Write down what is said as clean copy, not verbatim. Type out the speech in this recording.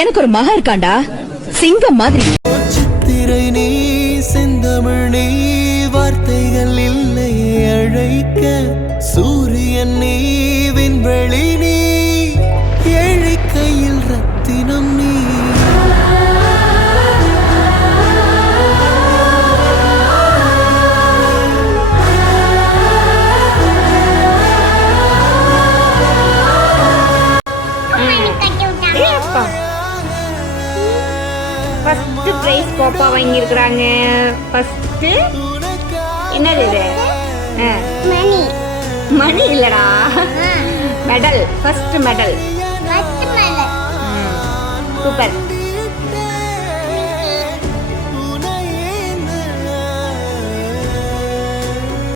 எனக்கு ஒரு மகன் இருக்காண்டா, சிங்கம் மாதிரி. சித்திரை நீ செந்தமிழ் நீ வார்த்தைகள் இல்லை அழைக்க, சூரியன் நீ விண்வெளி நீ ஏழை கையில் ரத்தினம் நீ. ஃபர்ஸ்ட் பிரைஸ் கோப்பா வாங்கியிருக்கிறாங்க. ஃபர்ஸ்ட் என்னது இது? மணி மணி இல்லடா, மெடல். First medal. சூப்பர்.